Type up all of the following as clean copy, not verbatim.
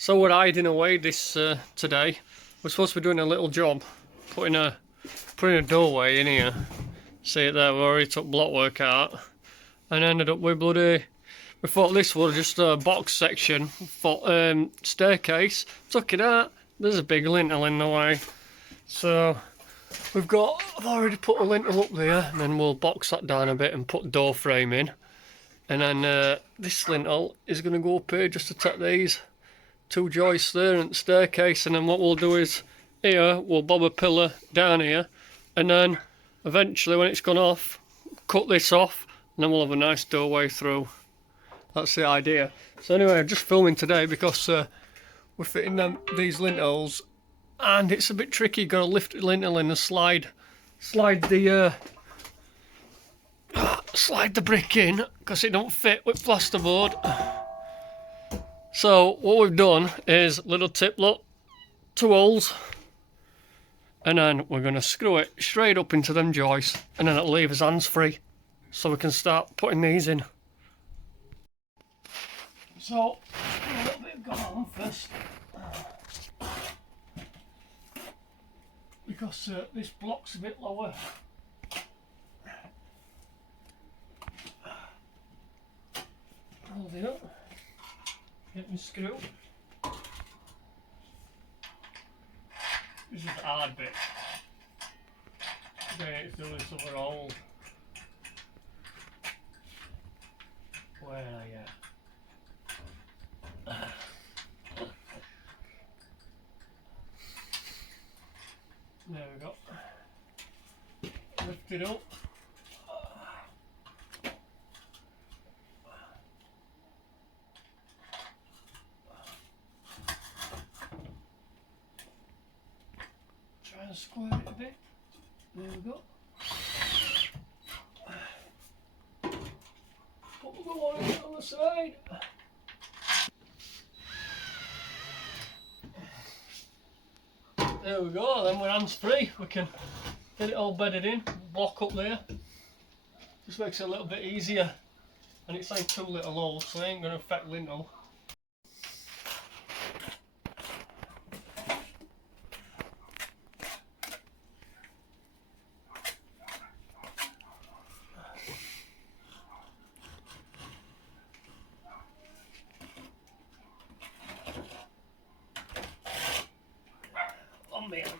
So we're hiding away this today. We're supposed to be doing a little job, putting a doorway in here. See it there? We already took block work out, and ended up with bloody. We thought this was just a box section for staircase. Took it out. There's a big lintel in the way, so I've already put a lintel up there, and then we'll box that down a bit and put door frame in, and then this lintel is going to go up here just to take these two joists there and the staircase, and then what we'll do is here we'll bob a pillar down here, and then eventually when it's gone off, cut this off, and then we'll have a nice doorway through. That's the idea. So anyway, I'm just filming today because we're fitting these lintels, and it's a bit tricky. You've got to lift the lintel in and slide the brick in because it don't fit with plasterboard. So what we've done is little tip, look, 2 holes, and then we're going to screw it straight up into them joists, and then it'll leave us hands free so we can start putting these in. So a little bit of going on first, because this block's a bit lower. Hold it up. Get my screw. This is the hard bit. Then it's doing this other hole. Where are you? There we go. Lift it up. Try and square it a bit. There we go. Put the one on the side. There we go, then we're hands free. We can get it all bedded in, block up there. Just makes it a little bit easier. And it's like 2 little holes, so they ain't going to affect lintel. On my hands.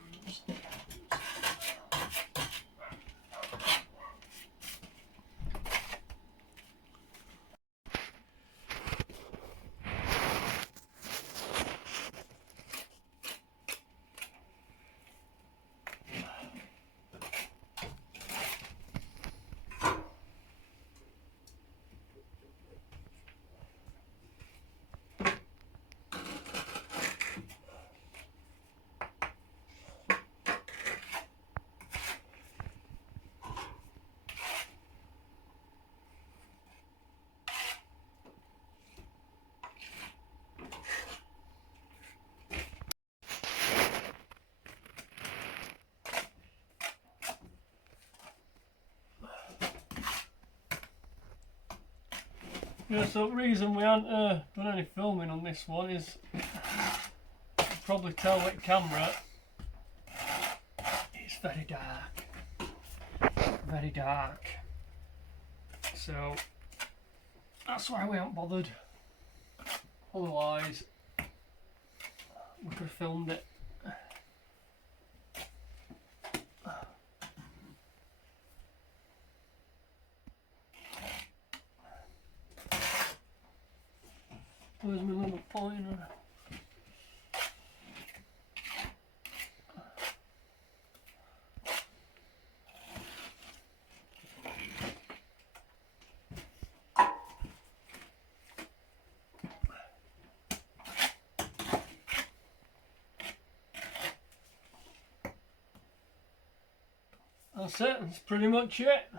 Yeah, so the reason we haven't done any filming on this one is, you can probably tell with camera, it's very dark. Very dark. So that's why we haven't bothered. Otherwise, we could have filmed it. Where's my little pointer? That's it, that's pretty much it.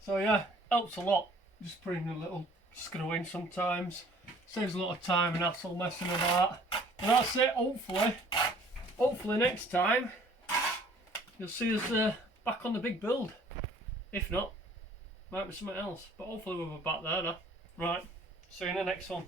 So yeah, helps a lot. Just putting a little screw in sometimes. Saves a lot of time and hassle messing about. And that's it, hopefully next time you'll see us back on the big build. If not, might be something else. But hopefully we'll be back there now. Right, see you in the next one.